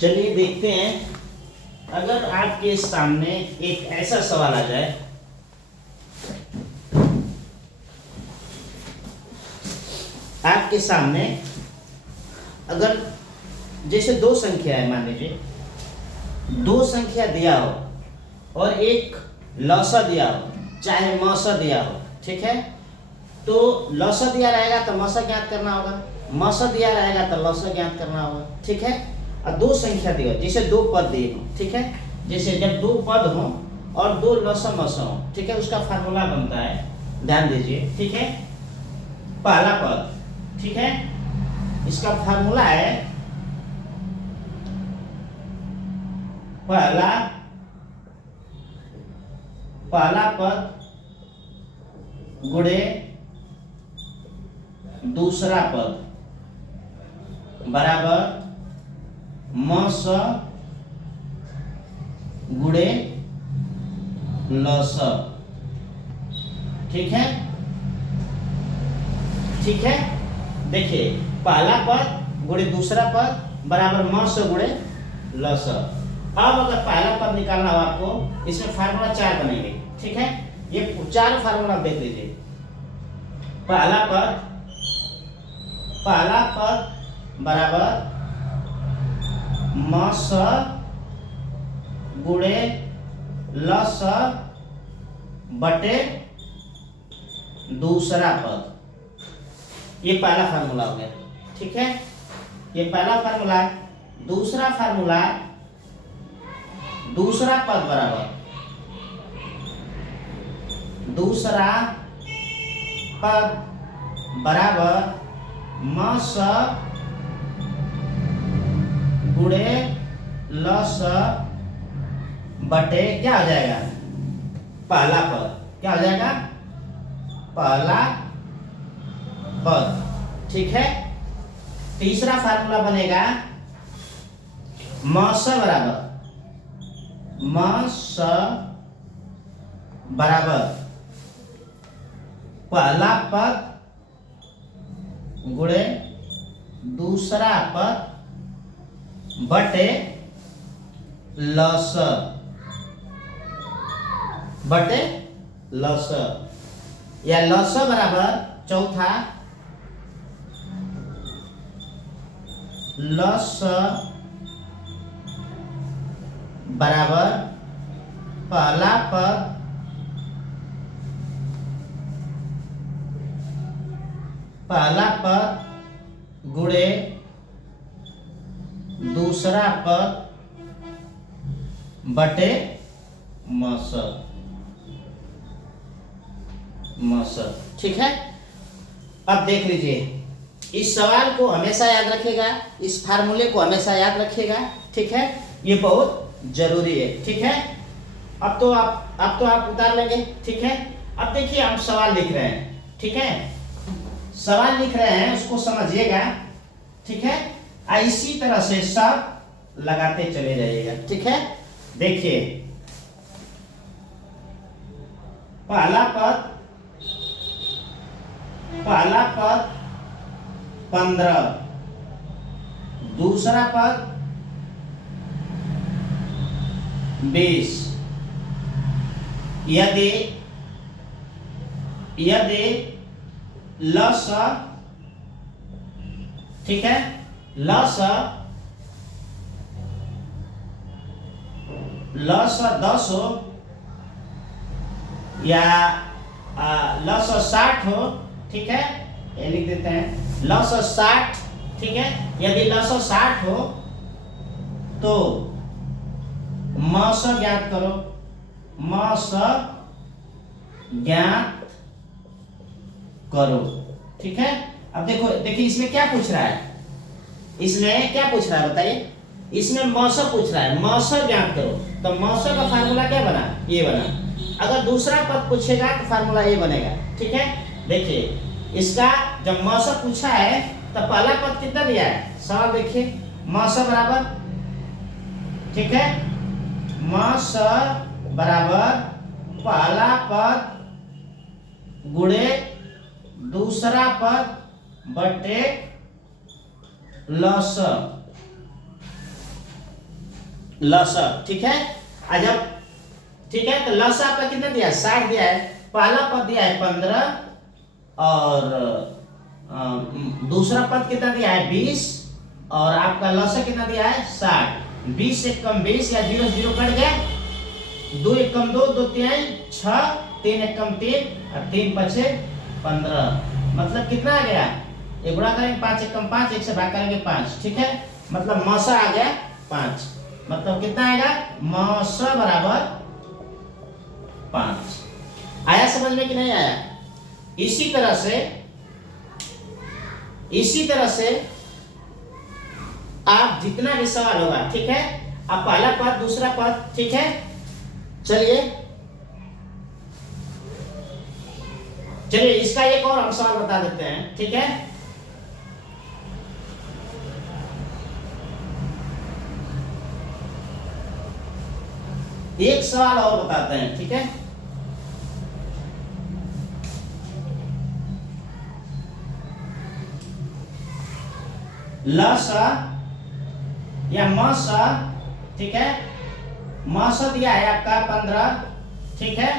चलिए देखते हैं। अगर आपके सामने एक ऐसा सवाल आ जाए, आपके सामने अगर जैसे दो संख्या है, मान लीजिए दो संख्या दिया हो और एक लसा दिया हो, चाहे मसा दिया हो, ठीक है। तो लसा दिया रहेगा तो मसा ज्ञात करना होगा, मसा दिया रहेगा तो लसा ज्ञात करना होगा, ठीक है। और दो संख्या दिया, जैसे दो पद दिए हो, ठीक है। जैसे जब दो पद हो और दो लसा मसा हो, ठीक है, उसका फार्मूला बनता है, ध्यान दीजिए, ठीक है। पहला पद, ठीक है, इसका फार्मूला है पहला पद गुणे दूसरा पद बराबर मस गुणे लस, ठीक है। ठीक है, देखिए पहला पद गुणे दूसरा पद बराबर मस गुणे लस। अब अगर पहला पद निकालना हो आपको, इसमें फार्मूला 4 बनेंगे, ठीक है। ये 4 फार्मूला देख लीजिए। पहला पद बराबर मस गुणे लस बटे दूसरा पद, ये पहला फार्मूला हो गया, ठीक है। ये पहला फार्मूला। दूसरा फार्मूला, दूसरा पद बराबर मस गुणे लस बटे क्या हो जाएगा, पहला पद, क्या हो जाएगा, पहला पद, ठीक है। तीसरा फार्मूला बनेगा मस बराबर पहला पद गुणे दूसरा पद बटे लस या लस बराबर चौथा लस बराबर पहला पद गुणे दूसरा पद बटे मस, ठीक है। अब देख लीजिए, इस सवाल को हमेशा याद रखिएगा, इस फार्मूले को हमेशा याद रखिएगा, ठीक है। ये बहुत जरूरी है, ठीक है। अब तो आप उतार लेंगे, ठीक है। अब देखिए हम सवाल लिख रहे हैं, ठीक है। सवाल लिख रहे हैं, उसको समझिएगा, ठीक है। इसी तरह से सब लगाते चले जाइएगा, ठीक है। देखिए पहला पद 15, दूसरा पद 20। यदि लस, ठीक है, लस 10 हो या लस 60 हो, ठीक है, ये लिख देते हैं लस 60, ठीक है। यदि लस 60 हो तो मस ज्ञात करो, मस ज्ञात करो, ठीक है। अब देखिए इसमें क्या पूछ रहा है, इसमें क्या पूछ रहा है बताइए। इसमें मस पूछ रहा है, मस ज्ञात करो, तो मस का फार्मूला क्या बना, ये बना। अगर दूसरा पद पूछेगा तो फार्मूला ये बनेगा, ठीक है। देखिए इसका जब मस पूछा है तो पहला पद कितना दिया है, सवाल देखिए, मस बराबर, ठीक है, मस बराबर पहला पद गुणे दूसरा पद बटे लस, लसा, ठीक है। आज अब ठीक है, तो लसा आपका कितना दिया है? 60 दिया है। पहला पद दिया है 15 और दूसरा पद कितना दिया है? 20 और आपका लसा कितना दिया है? 60। 20 से कम 20 या 0 0 कट गया, 2 1 कम 2, 2 3 6, 3 1 कम 3 और 3 5 15। मतलब कितना आ गया? ये गुणा करेंगे 5 1 कम 5, 1 से भाग करेंगे 5, ठीक है। मतलब मौसा आ गया 5। मतलब कितना आएगा? मौसा बराबर 5। आया समझ में कि नहीं आया? इसी तरह से आप जितना भी सवाल होगा, ठीक है, आप पहला पद दूसरा पद, ठीक है। चलिए इसका एक और हम सवाल बता देते हैं, ठीक है। एक सवाल और बताते हैं, ठीक है। लसा या मसा, ठीक है। मसा दिया है आपका 15, ठीक है।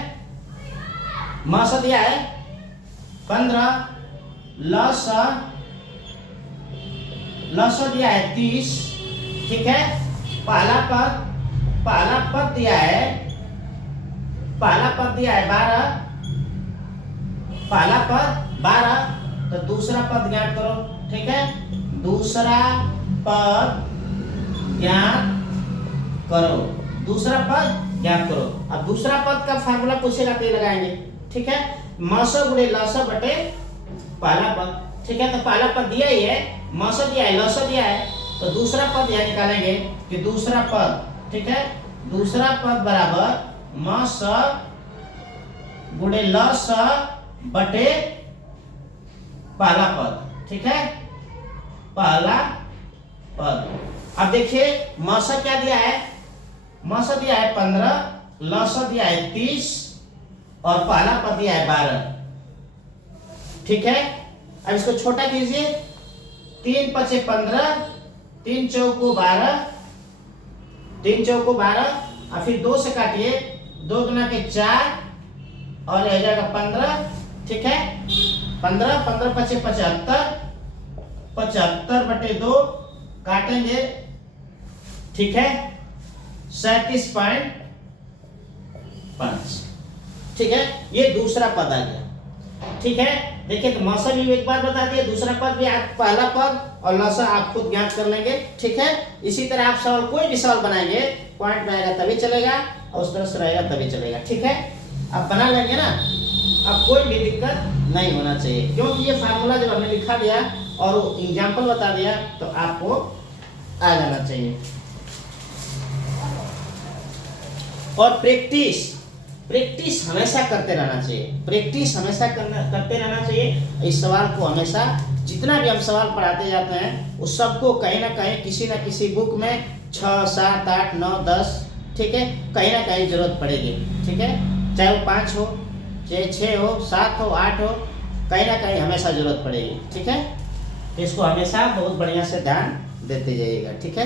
मसा दिया है 15, लसा दिया है 30, ठीक है। पहला पद दिया है 12, पहला पद 12, तो दूसरा पद ज्ञात करो, ठीक है। दूसरा पद ज्ञात करो। अब दूसरा पद का फार्मूला पूछेगा तो ये लगाएंगे, ठीक है। मौसा गुणे लसा बटे पहला पद, ठीक है। तो पहला पद दिया ही है, मौसा दिया है, लसा दिया है, तो दूसरा पद यह निकालेंगे कि दूसरा पद, ठीक है, दूसरा पद बराबर मौसा गुणे लसा बटे पहला पद, ठीक है, पहला पद। अब देखिए मौसा क्या दिया है? मौसा दिया है 15, लसा दिया है 30 और पहला पद दिया है 12, ठीक है। अब इसको छोटा कीजिए, 3 5 15, 3 चौको 12, 3 चौको 12 और फिर 2 से काटिए, 2 गुना के 4 और रह जाएगा 15, ठीक है। 15 15 5 75, 75 बटे 2 काटेंगे, ठीक है, 37.5, ठीक है। ये दूसरा पद आ गया, ठीक है। देखिए तो मौसा भी एक बार बता दिया, दूसरा पद भी आप पहला पद और लसा आप खुद ज्ञात कर लेंगे, ठीक है। इसी तरह आप सवाल कोई भी सवाल बनाएंगे, पॉइंट रहेगा तभी चलेगा और उस तरह से रहेगा तभी चलेगा, ठीक है। आप बना लेंगे ना, अब कोई भी दिक्कत नहीं होना चाहिए, क्योंकि ये फार्मूला जब हमने लिखा दिया और एग्जाम्पल बता दिया तो आपको आ जाना चाहिए। और प्रैक्टिस हमेशा करते रहना चाहिए, करते रहना चाहिए। इस सवाल को हमेशा, जितना भी हम सवाल पढ़ाते जाते हैं उस सबको कहीं ना कहीं किसी न किसी बुक में 6 7 8 9 10, ठीक है, कहीं ना कहीं जरूरत पड़ेगी, ठीक है। चाहे वो 5 हो, चाहे 6 हो, 7 हो, 8 हो, कहीं ना कहीं हमेशा जरूरत पड़ेगी, ठीक है। इसको हमेशा बहुत बढ़िया से ध्यान देते जाइएगा, ठीक है।